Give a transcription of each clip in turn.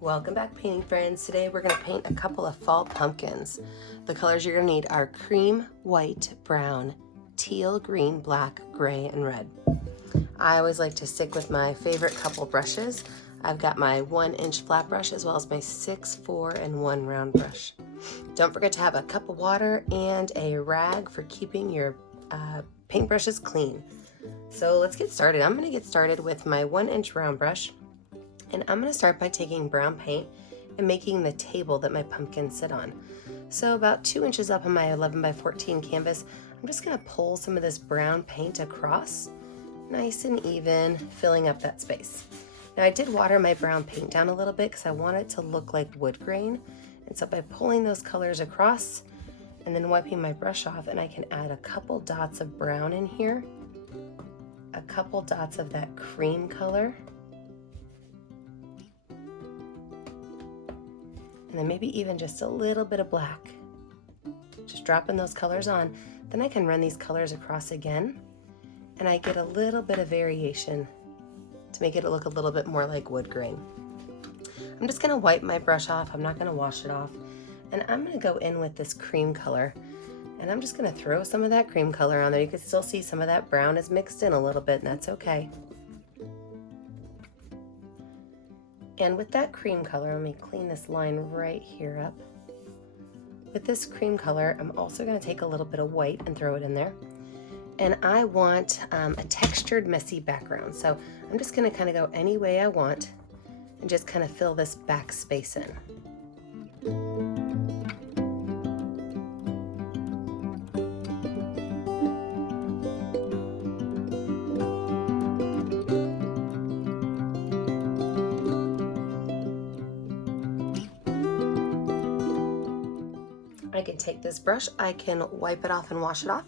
Welcome back, painting friends. Today we're going to paint a couple of fall pumpkins. The colors you're going to need are cream, white, brown, teal, green, black, gray, and red. I always like to stick with my favorite couple brushes. I've got my 1-inch flat brush as well as my 6, 4, and 1 round brush. Don't forget to have a cup of water and a rag for keeping your paintbrushes clean. So let's get started. I'm going to get started with my 1-inch round brush. And I'm going to start by taking brown paint and making the table that my pumpkins sit on. So about 2 inches up on my 11 by 14 canvas, I'm just going to pull some of this brown paint across, nice and even, filling up that space. Now I did water my brown paint down a little bit because I want it to look like wood grain. And so by pulling those colors across and then wiping my brush off, and I can add a couple dots of brown in here, a couple dots of that cream color, and then maybe even just a little bit of black. Just dropping those colors on. Then I can run these colors across again, and I get a little bit of variation to make it look a little bit more like wood grain. I'm just gonna wipe my brush off. I'm not gonna wash it off. And I'm gonna go in with this cream color, and I'm just gonna throw some of that cream color on there. You can still see some of that brown is mixed in a little bit, and that's okay. And with that cream color, let me clean this line right here up. With this cream color, I'm also going to take a little bit of white and throw it in there. And I want a textured, messy background. So I'm just going to kind of go any way I want and just kind of fill this back space in. I can take this brush, I can wipe it off and wash it off.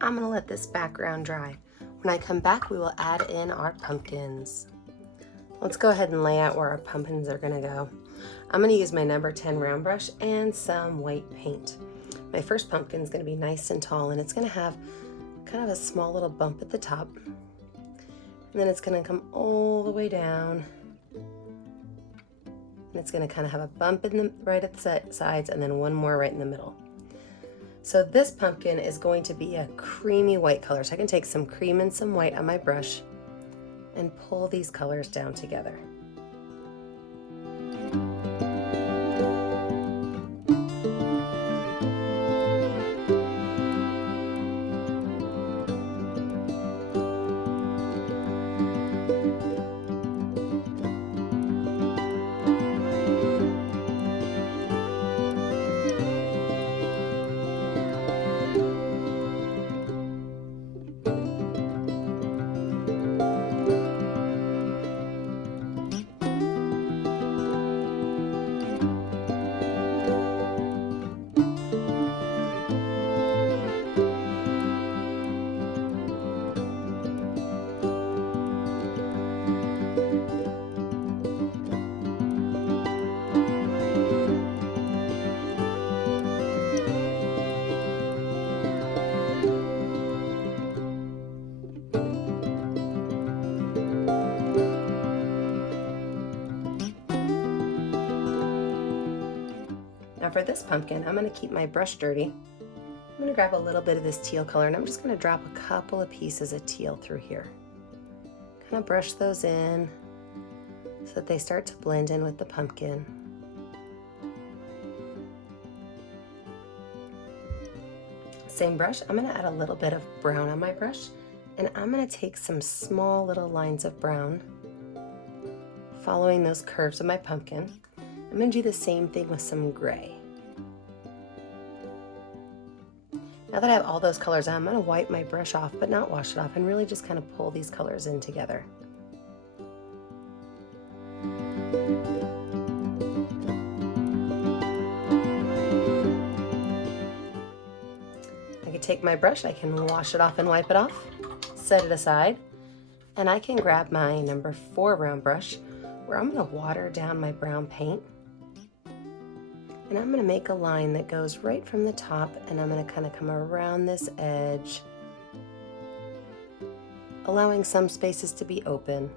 I'm gonna let this background dry. When I come back, we will add in our pumpkins. Let's go ahead and lay out where our pumpkins are gonna go. I'm gonna use my number 10 round brush and some white paint. My first pumpkin is gonna be nice and tall, and it's gonna have kind of a small little bump at the top. And then it's gonna come all the way down. And it's going to kind of have a bump in the right at the sides and then one more right in the middle. So this pumpkin is going to be a creamy white color. So I can take some cream and some white on my brush and pull these colors down together. Now for this pumpkin, I'm going to keep my brush dirty. I'm going to grab a little bit of this teal color, and I'm just going to drop a couple of pieces of teal through here. Kind of brush those in so that they start to blend in with the pumpkin. Same brush, I'm going to add a little bit of brown on my brush, and I'm going to take some small little lines of brown following those curves of my pumpkin. I'm going to do the same thing with some gray. Now that I have all those colors on, I'm going to wipe my brush off, but not wash it off, and really just kind of pull these colors in together. I can take my brush, I can wash it off and wipe it off, set it aside, and I can grab my number 4 round brush where I'm going to water down my brown paint. And I'm going to make a line that goes right from the top, and I'm going to kind of come around this edge, allowing some spaces to be open.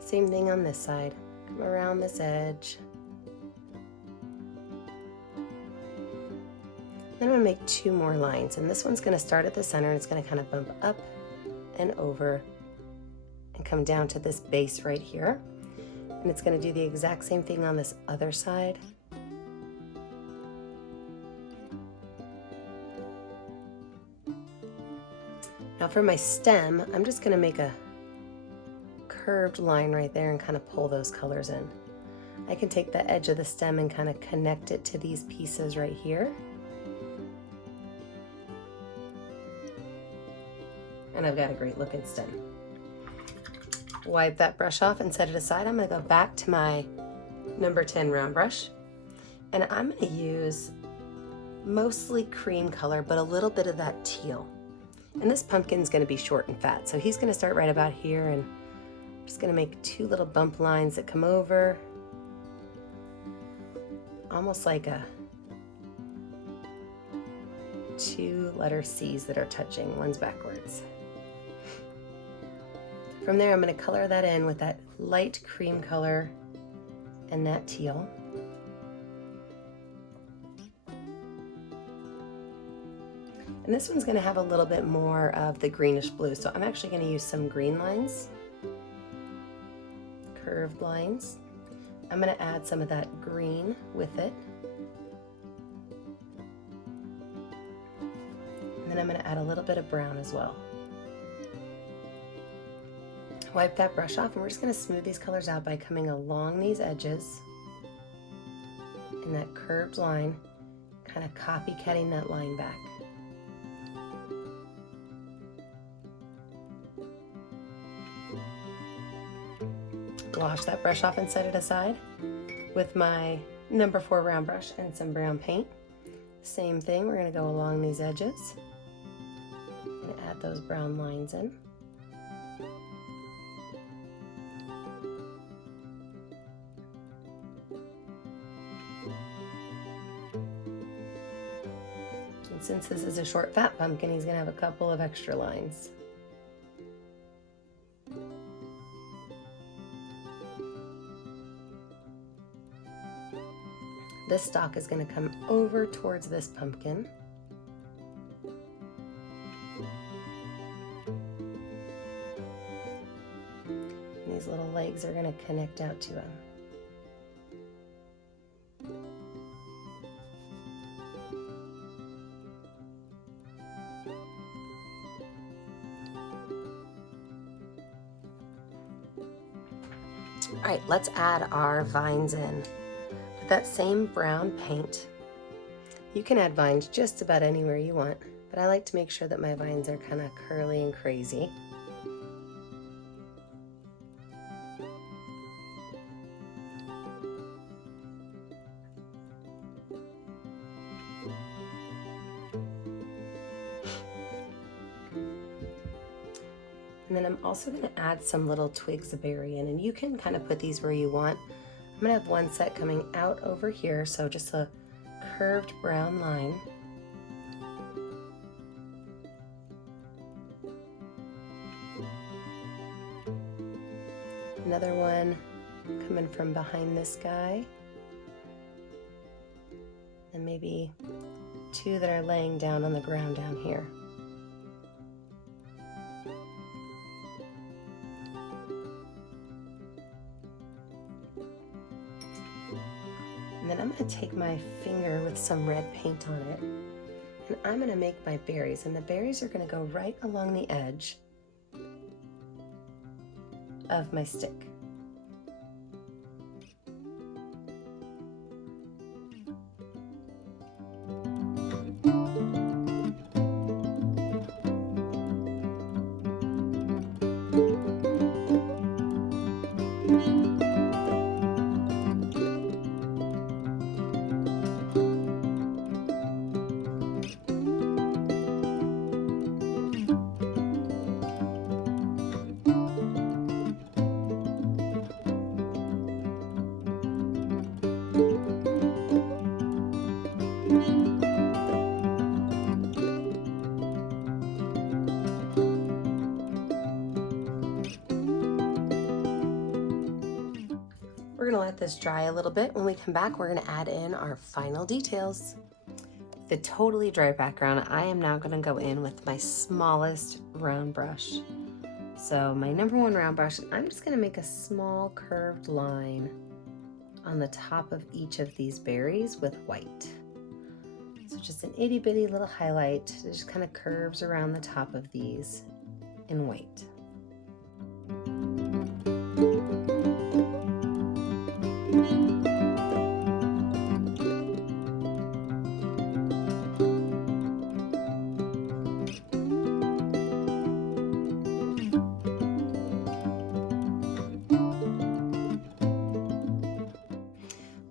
Same thing on this side. Come around this edge. Then I'm going to make 2 more lines, and this one's going to start at the center, and it's going to kind of bump up and over and come down to this base right here. And it's going to do the exact same thing on this other side. Now for my stem, I'm just going to make a curved line right there and kind of pull those colors in. I can take the edge of the stem and kind of connect it to these pieces right here. And I've got a great looking stem. Wipe that brush off and set it aside. I'm going to go back to my number 10 round brush, and I'm going to use mostly cream color, but a little bit of that teal. And this pumpkin's going to be short and fat, so he's going to start right about here, and I'm just going to make 2 little bump lines that come over, almost like a 2 letter C's that are touching. One's backwards. From there, I'm going to color that in with that light cream color and that teal. And this one's going to have a little bit more of the greenish blue, so I'm actually going to use some green lines, curved lines. I'm going to add some of that green with it. And then I'm going to add a little bit of brown as well. Wipe that brush off, and we're just going to smooth these colors out by coming along these edges in that curved line, kind of copycatting that line back. Wash that brush off and set it aside with my number 4 round brush and some brown paint. Same thing, we're going to go along these edges and add those brown lines in. And since this is a short fat pumpkin, he's going to have a couple of extra lines. This stalk is going to come over towards this pumpkin. And these little legs are going to connect out to him. All right, let's add our vines in. With that same brown paint, you can add vines just about anywhere you want, but I like to make sure that my vines are kind of curly and crazy. And then I'm also going to add some little twigs of berry in, and you can kind of put these where you want. I'm going to have one set coming out over here, so just a curved brown line. Another one coming from behind this guy. And maybe 2 that are laying down on the ground down here. And then I'm going to take my finger with some red paint on it, and I'm going to make my berries, and the berries are going to go right along the edge of my stick. let this dry a little bit. When we come back, we're gonna add in our final details. The totally dry background, I am now gonna go in with my smallest round brush. So my number 1 round brush, I'm just gonna make a small curved line on the top of each of these berries with white. So just an itty bitty little highlight that just kind of curves around the top of these in white.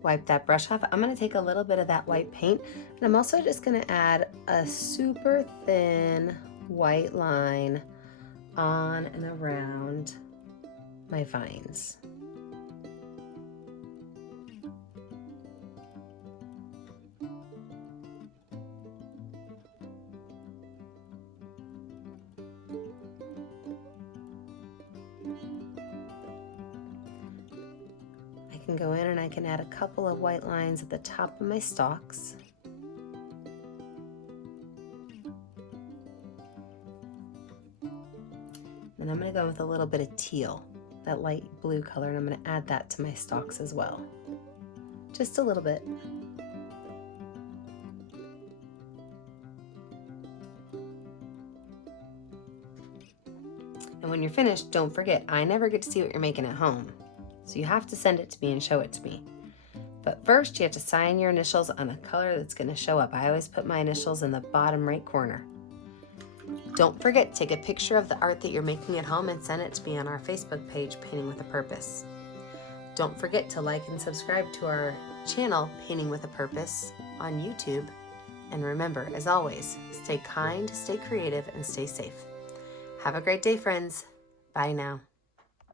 Wipe that brush off. I'm going to take a little bit of that white paint, and I'm also just going to add a super thin white line on and around my vines. I can go in and I can add a couple of white lines at the top of my stalks. And I'm going to go with a little bit of teal, that light blue color, and I'm going to add that to my stalks as well. Just a little bit. And when you're finished, don't forget, I never get to see what you're making at home. So you have to send it to me and show it to me. But first, you have to sign your initials on a color that's going to show up. I always put my initials in the bottom right corner. Don't forget, take a picture of the art that you're making at home and send it to me on our Facebook page, Painting with a Purpose. Don't forget to like and subscribe to our channel, Painting with a Purpose, on YouTube. And remember, as always, stay kind, stay creative, and stay safe. Have a great day, friends. Bye now.